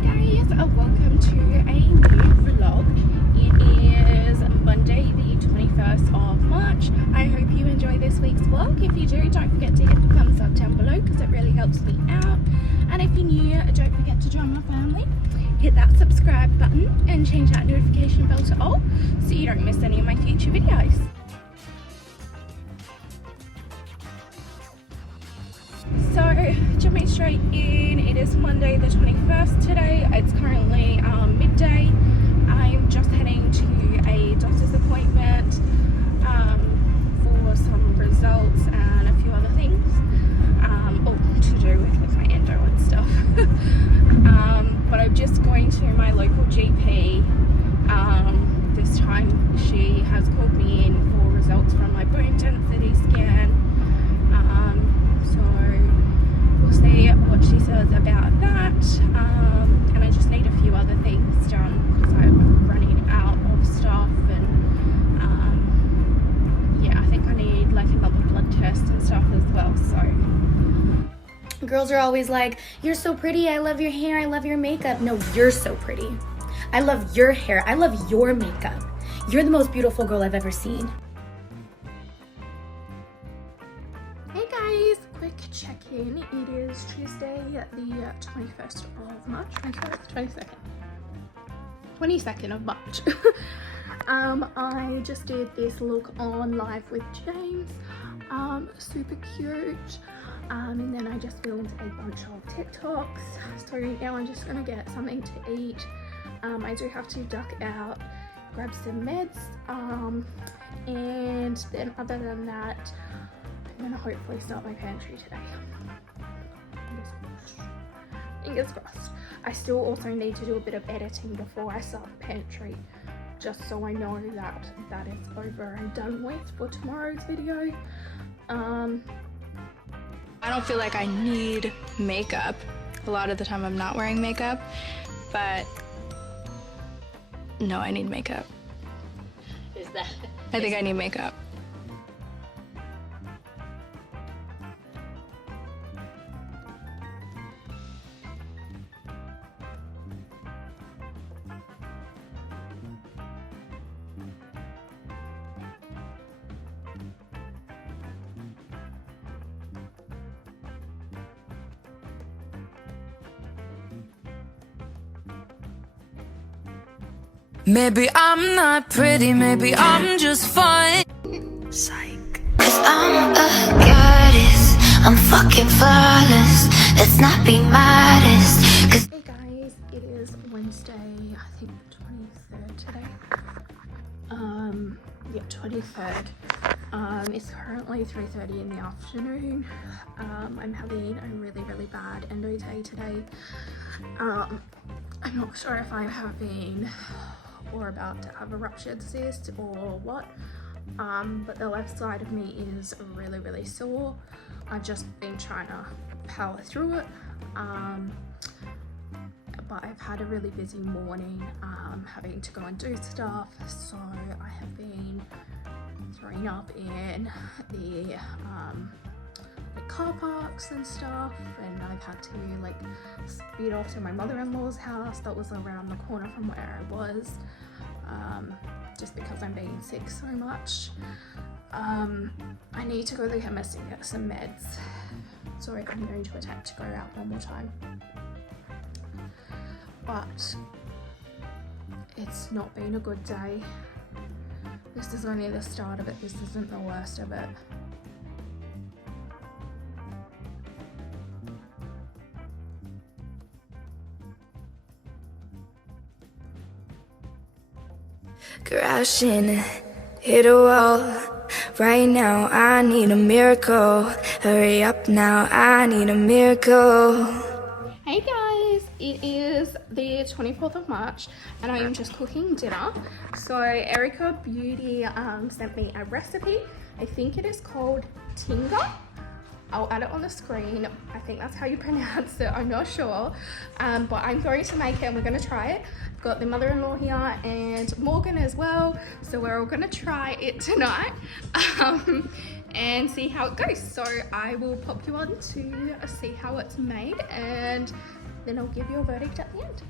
Welcome to a new vlog. It is Monday the 21st of March. I hope you enjoy this week's vlog. If you do, don't forget to hit the thumbs up down below because it really helps me out. And if you're new, don't forget to join my family. Hit that subscribe button and change that notification bell to all so you don't miss any of my future videos. So, jumping straight in, it is Monday the 21st today. It's currently midday. I'm just heading to a doctor's appointment for some results and a few other things, all to do with my endo and stuff. But I'm just going to my local GP. This time she has called me in for results from my bone density scan. We'll see what she says about that, and I just need a few other things done because I'm running out of stuff, and yeah, I think I need like another blood test and stuff as well. So girls are always like, you're so pretty, I love your hair, I love your makeup. No, you're so pretty. I love your hair, I love your makeup. You're the most beautiful girl I've ever seen. Quick check-in. It is Tuesday the 21st of March. 22nd of March. I just did this look on live with James. Super cute. And then I just filmed a bunch of TikToks. So now I'm just gonna get something to eat. I do have to duck out, grab some meds, and then other than that, I'm gonna hopefully start my pantry today. Fingers crossed. I still also need to do a bit of editing before I start the pantry, just so I know that that is over and done with for tomorrow's video. I don't feel like I need makeup. A lot of the time I'm not wearing makeup, but no, I need makeup. I think I need makeup. Maybe I'm not pretty, maybe I'm just fine. Psych. Cause I'm a goddess, I'm fucking flawless. Let's not be modest. Hey guys, it is Wednesday, I think the 23rd today. Yeah, 23rd. It's currently 3:30 in the afternoon. I'm having a really bad endo day today. I'm not sure if I'm having or about to have a ruptured cyst or what, but the left side of me is really sore. I've just been trying to power through it, but I've had a really busy morning, having to go and do stuff, so I have been throwing up in the car parks and stuff, and I've had to like speed off to my mother-in-law's house that was around the corner from where I was, just because I'm being sick so much. I need to go to the chemist and get some meds, so I'm going to attempt to go out one more time, but it's not been a good day. This is only the start of it, this isn't the worst of it. Crashing, hit a wall. Right now, I need a miracle. Hurry up now, I need a miracle. Hey guys, it is the 24th of March and I am just cooking dinner. So Erica Beauty sent me a recipe. I think it is called Tinga. I'll add it on the screen. I think that's how you pronounce it, I'm not sure. But I'm going to make it and we're gonna try it. I've got the mother-in-law here and Morgan as well. So we're all gonna try it tonight and see how it goes. So I will pop you on to see how it's made and then I'll give you a verdict at the end.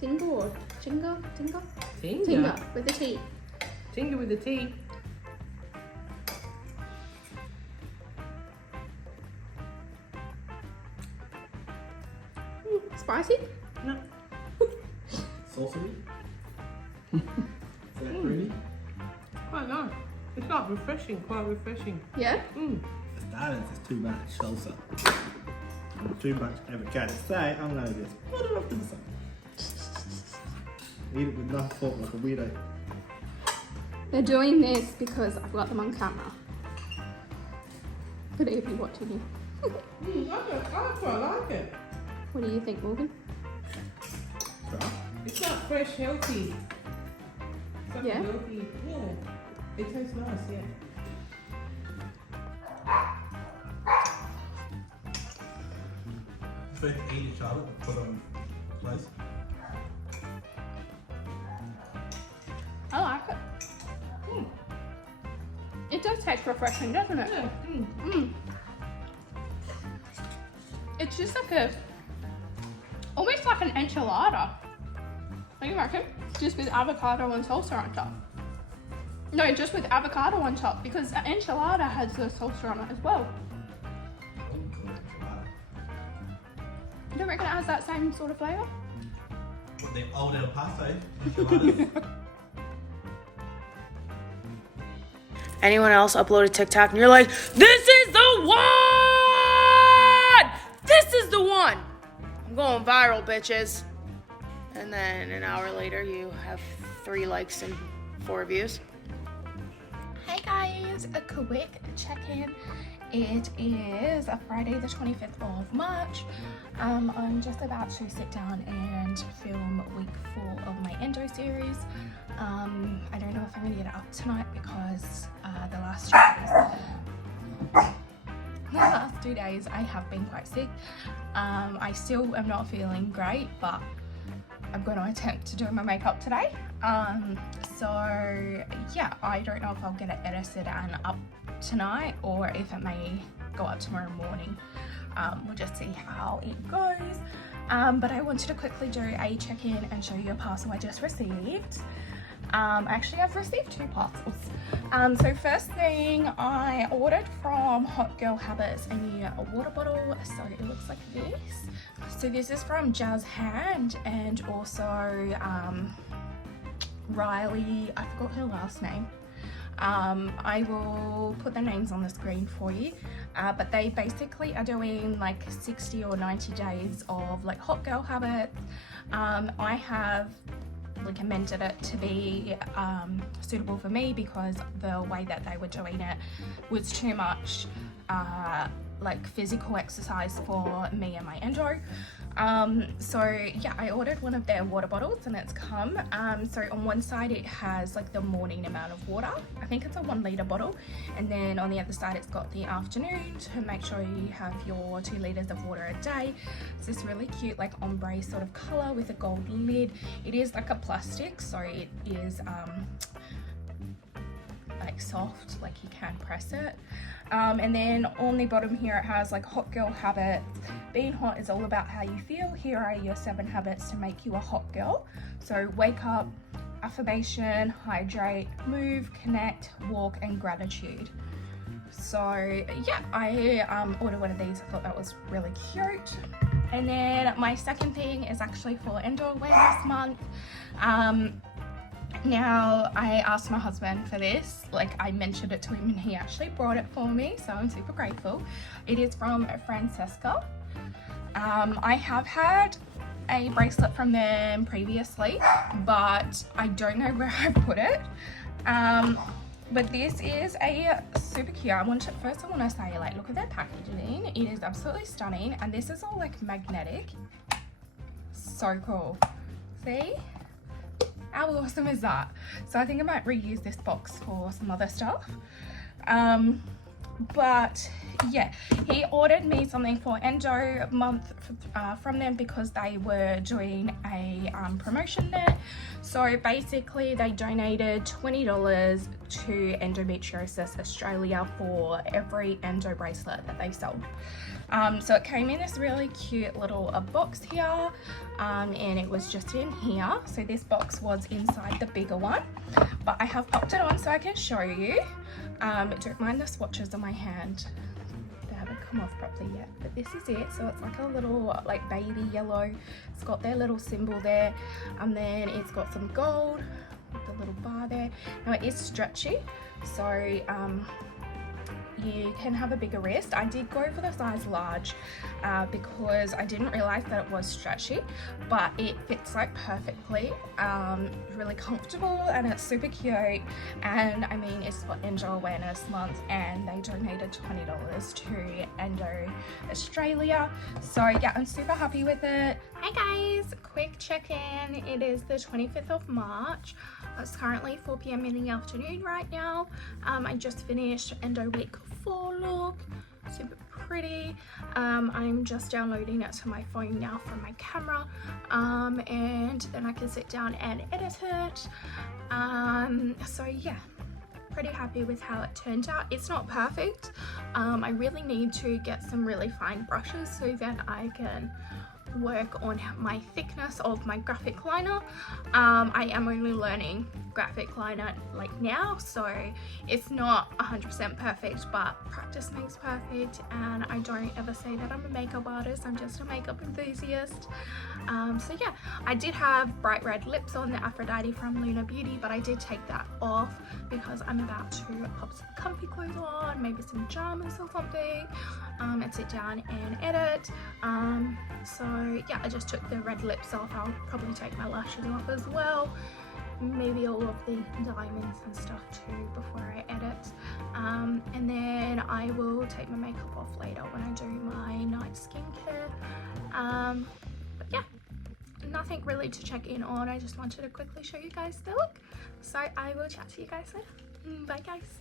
Tingle or Tinga? Tinga? Tinga with a T. Tinga with a T. Spicy? No. Saucy? Is that pretty? Quite nice. It's like refreshing, quite refreshing. Yeah? For starters, it's too much salsa. And too much avocado. So I'm gonna just put it off to the side. Eat it with knife fork like a weirdo. They're doing this because I've got them on camera. Could they be watching you? I quite like it. What do you think, Morgan? Right? It's like fresh, healthy. It's like Yeah? healthy. Yeah. It tastes nice, yeah. First eat it, Charlotte, put it on place. I like it. It does taste refreshing, doesn't it? Yeah. It's just like almost like an enchilada. What do you reckon? Just with avocado and salsa on top. No, just with avocado on top because an enchilada has the salsa on it as well. I wouldn't call it enchilada. You don't reckon it has that same sort of flavour? What, the old El Paso enchiladas? Anyone else upload a TikTok and you're like, this is the one! This is the one! I'm going viral, bitches. And then an hour later, you have 3 likes and 4 views. Hey guys, a quick check-in. It is a Friday the 25th of March. I'm just about to sit down and film week 4 of my endo series. I don't know if I'm gonna get it up tonight because the last 2 days I have been quite sick. I still am not feeling great, but I'm going to attempt to do my makeup today. So yeah, I don't know if I'll get it edited and up tonight or if it may go up tomorrow morning. We'll just see how it goes. But I wanted to quickly do a check-in and show you a parcel I just received. Actually, I've received 2 parcels. So first thing, I ordered from Hot Girl Habits a new water bottle. So it looks like this. So this is from Jazz Hand, and also Riley, I forgot her last name. I will put the names on the screen for you, but they basically are doing like 60 or 90 days of like Hot Girl Habits. I have recommended it to be suitable for me because the way that they were doing it was too much like physical exercise for me and my endo. So yeah, I ordered one of their water bottles and it's come. So on one side it has like the morning amount of water. I think it's a 1 litre bottle, and then on the other side it's got the afternoon to make sure you have your 2 litres of water a day. It's this really cute like ombre sort of colour with a gold lid. It is like a plastic, so it is like soft, like you can press it. And then on the bottom here it has like Hot Girl Habits. Being hot is all about how you feel. Here are your 7 habits to make you a hot girl. So wake up, affirmation, hydrate, move, connect, walk, and gratitude. So yeah, I ordered one of these. I thought that was really cute. And then my second thing is actually for Endo Awareness Month. Now, I asked my husband for this, like I mentioned it to him and he actually brought it for me, so I'm super grateful. It is from Francesca. I have had a bracelet from them previously, but I don't know where I put it. But this is a super cute. I want to say, like, look at their packaging. It is absolutely stunning, and this is all like magnetic. So cool. See? How awesome is that? So I think I might reuse this box for some other stuff. But yeah, he ordered me something for Endo Month from them because they were doing a promotion there. So basically they donated $20 to Endometriosis Australia for every endo bracelet that they sold. So it came in this really cute little box here, and it was just in here. So this box was inside the bigger one, but I have popped it on so I can show you. Don't mind the swatches on my hand, they haven't come off properly yet, but this is it. So it's like a little like baby yellow. It's got their little symbol there, and then it's got some gold with the little bar there. Now it is stretchy, so you can have a bigger wrist. I did go for the size large because I didn't realize that it was stretchy, but it fits like perfectly. Really comfortable, and it's super cute. And I mean, it's for Endo Awareness Month, and they donated $20 to Endo Australia. So yeah, I'm super happy with it. Hi guys, quick check-in. It is the 25th of March. It's currently 4 p.m. in the afternoon right now. I just finished Endo Week 4 look. Super pretty. I'm just downloading it to my phone now from my camera, and then I can sit down and edit it. So yeah, pretty happy with how it turned out. It's not perfect. I really need to get some really fine brushes so that I can work on my thickness of my graphic liner. I am only learning graphic liner like now, so it's not 100% perfect, but practice makes perfect, and I don't ever say that I'm a makeup artist, I'm just a makeup enthusiast. So yeah, I did have bright red lips on, the Aphrodite from Luna Beauty, but I did take that off because I'm about to pop some comfy clothes on, maybe some pajamas or something, and sit down and edit. So yeah, I just took the red lips off. I'll probably take my lashes off as well, maybe all of the diamonds and stuff too before I edit, and then I will take my makeup off later when I do my night skincare. But yeah, nothing really to check in on. I just wanted to quickly show you guys the look, so I will chat to you guys later. Bye guys.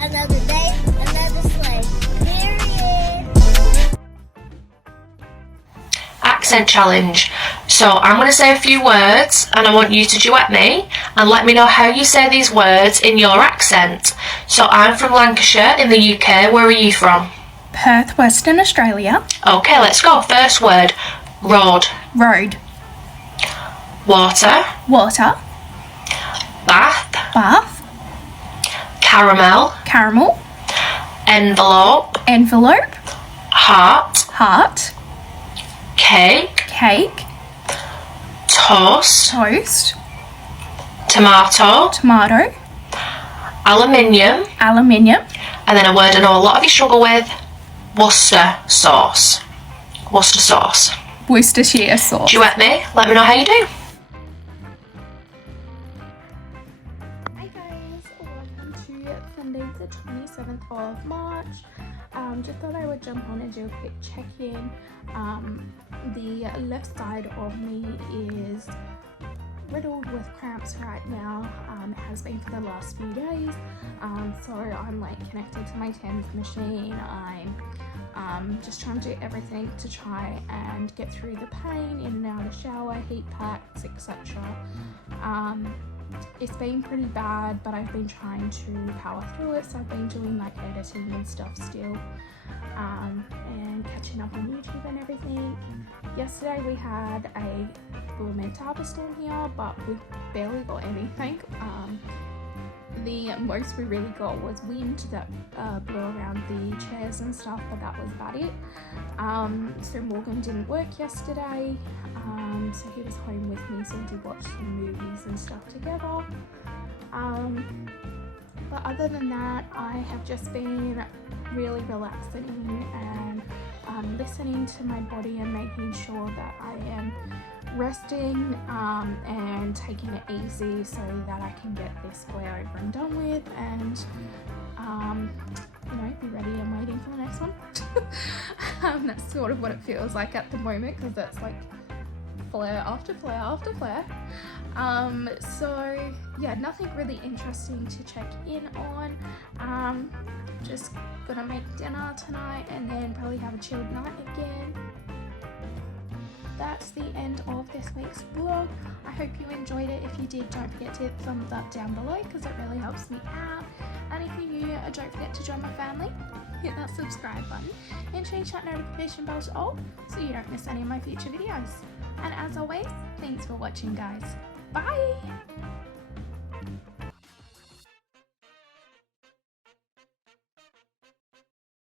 Another day, another slay. Period. accent challenge. So I'm going to say a few words and I want you to duet me and let me know how you say these words in your accent. So I'm from Lancashire in the UK. Where are you from? Perth, Western Australia. Okay, let's go. First word. Road. Road. Water. Water. Bath. Bath. Caramel. Caramel. Envelope. Envelope. Heart. Heart. Cake. Cake. Toast. Toast. Tomato. Tomato. Aluminium. Aluminium. And then a word I know a lot of you struggle with. Worcester sauce. Worcester sauce. Worcestershire sauce. Duet me. Let me know how you do. Hi guys, welcome to Sunday the 27th of March. Just thought I would jump on and do a quick check-in. The left side of me is riddled with cramps right now. It has been for the last few days. So I'm like connected to my TENS machine. I'm just trying to do everything to try and get through the pain, in and out of the shower, heat packs, etc. It's been pretty bad, but I've been trying to power through it. So I've been doing like editing and stuff still, and catching up on YouTube and everything. Yesterday we were meant to have a storm here, but we barely got anything. The most we really got was wind that blew around the chairs and stuff, but that was about it. So Morgan didn't work yesterday, so he was home with me, so we did watch some movies and stuff together. But other than that, I have just been really relaxing and listening to my body and making sure that I am resting and taking it easy so that I can get this boy over and done with, and you know, be ready and waiting for the next one. That's sort of what it feels like at the moment, because it's like flare after flare after flare. So yeah, nothing really interesting to check in on. Just gonna make dinner tonight and then probably have a chilled night again. That's the end of this week's vlog. I hope you enjoyed it. If you did, don't forget to hit thumbs up down below, because it really helps me out. And if you're new, don't forget to join my family. Hit that subscribe button and change that notification bell to all so you don't miss any of my future videos. And as always, thanks for watching guys. Bye!